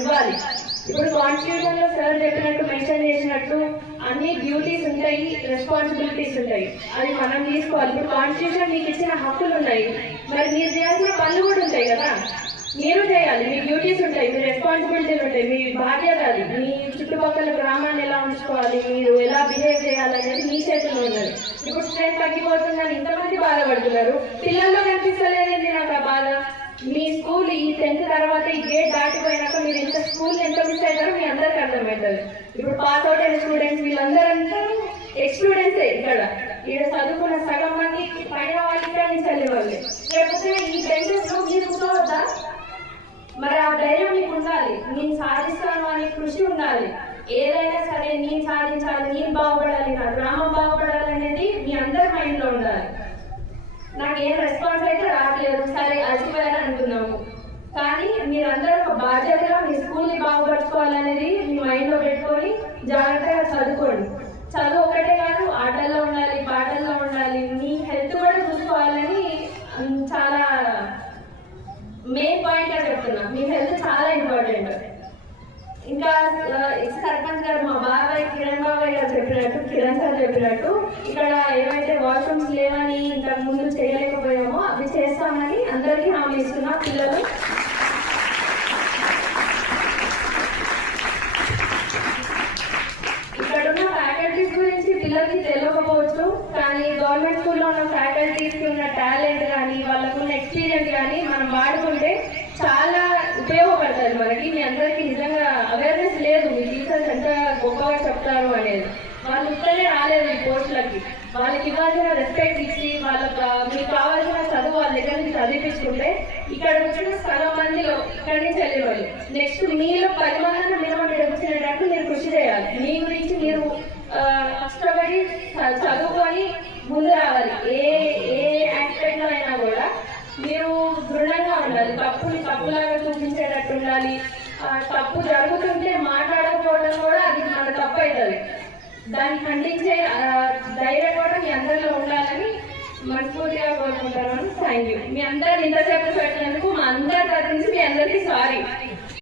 ఇవ్వాలి. ఇప్పుడు కాన్స్టిట్యూషన్ లో సార్ చెప్పినట్టు మెన్షన్ చేసినట్టు అన్ని డ్యూటీస్ ఉంటాయి, రెస్పాన్సిబిలిటీస్ ఉంటాయి, అది మనం తీసుకోవాలి. ఇప్పుడు కాన్స్టిట్యూషన్ మీకు ఇచ్చిన హక్కులు ఉన్నాయి, మరి మీరు చేయాల్సిన పనులు కూడా ఉంటాయి కదా, మీరు చేయాలి. మీ డ్యూటీస్ ఉంటాయి, మీ రెస్పాన్సిబిలిటీలు ఉంటాయి, మీ బాధ్యత అది. మీ చుట్టుపక్కల గ్రామాన్ని ఎలా ఉంచుకోవాలి, మీరు ఎలా బిహేవ్ చేయాలనేది మీ చేతుల్లో ఉన్నది. ఇప్పుడు స్ట్రెంత్ తగ్గిపోతుందని ఇంతమంది బాధపడుతున్నారు, పిల్లల్లో కనిపిస్తలేదండి నాకు ఆ బాధ. మీ స్కూల్ ఈ 10th తర్వాత ఈ గేట్ దాటిపోయినాక మీరు ఇంత స్కూల్ ఎంత మిస్ అవుతారో మీ అందరికి అర్థమవుతుంది. ఇప్పుడు పాస్ అవుట్ అయిన స్టూడెంట్స్ వీళ్ళందరూ ఎక్స్టూడెంట్సే. ఇక్కడ చదువుకున్న సగం మంది పైన వాళ్ళకి చదివేవాళ్ళు. లేకపోతే ఈ బెంచెస్ లో మీరు కూర్చోవద్దా? మరి ఆ ధైర్యం మీకు ఉండాలి, నేను సాధిస్తాను అనే కృషి ఉండాలి. ఏదైనా సరే నేను సాధించాలి, నేను బాగుపడాలి, నా గ్రామం బాగుపడాలి అనేది మీ అందరి మైండ్ లో ఉండాలి. నాకు ఏం రెస్పాన్స్ అయితే రావట్లేదు, సరే అలసిపోయారు అనుకున్నాము, కానీ మీరందరూ ఒక బాధ్యతగా మీ స్కూల్ని బాగుపరచుకోవాలనేది మీ మైండ్ లో పెట్టుకొని జాగ్రత్తగా చదువుకోండి. చదువు ఒకటే కాదు, ఆటల్లో ఉండాలి, పాటల్లో ఉండాలి, మీ హెల్త్ కూడా చూసుకోవాలని చాలా మెయిన్ పాయింట్ గా చెప్తున్నా. మీ హెల్త్ చాలా ఇంపార్టెంట్. ఇంకా ఎక్స్ సర్పంచ్ గారు మా బాబాయ్ కిరణ్ బాబాయ్ గారు చెప్పినట్టు, కిరణ్ సార్ చెప్పినట్టు, ఇక్కడ ఏవైతే వాష్రూమ్స్ లేవని ఇంతకు ముందు చేయలేకపోయామో అవి చేస్తామని అందరికీ హామీ ఇస్తున్నా. పిల్లలు ఇక్కడున్న ఫ్యాకల్టీస్ గురించి పిల్లలకి తెలియకపోవచ్చు, కానీ గవర్నమెంట్ స్కూల్లో ఉన్న ఫ్యాకల్టీస్ ఉన్న టాలెంట్ కానీ వాళ్ళకున్న ఎక్స్పీరియన్స్ కానీ మనం వాడుకుంటే చాలా ఉపయోగపడుతుంది మనకి. మీ అందరికీ నిజంగా అవేర్నెస్ లేదు, మీ టీచర్స్ ఎంత గొప్పగా చెప్తారు అనేది. వాళ్ళు ఇక్కడే రాలేదు ఈ పోస్టులకి, వాళ్ళకి ఇవ్వాల్సిన రెస్పెక్ట్ ఇచ్చి వాళ్ళకి మీకు కావాల్సిన చదువు వాళ్ళ దగ్గర నుంచి చదివించుకుంటే ఇక్కడ వచ్చిన సగం మందిలో ఇక్కడి నుంచి వెళ్ళేవాళ్ళు. నెక్స్ట్ మీలో 10 మందిని మినిమం ఎదుగుతున్నట్టు మీరు కృషి చేయాలి. మీ గురించి మీరు కష్టపడి చదువుకొని ముందు రావాలి. ఏ ఆస్పెక్ట్ లో అయినా కూడా మీరు దృఢంగా ఉండాలి. తప్పుని తప్పులాగా చూపించేటట్టు ఉండాలి. తప్పు జరుగుతుంటే మాట్లాడకపోవడం కూడా అది మన తప్పు అవుతుంది. దాన్ని ఖండించే ధైర్యం కూడా మీ అందరిలో ఉండాలని మనస్ఫూర్తిగా కోరుకుంటాను. Thank you. మీ అందరు ఇంతసేపు పెట్టినందుకు మా అందరి తరఫు నుంచి మీ అందరికీ సారీ.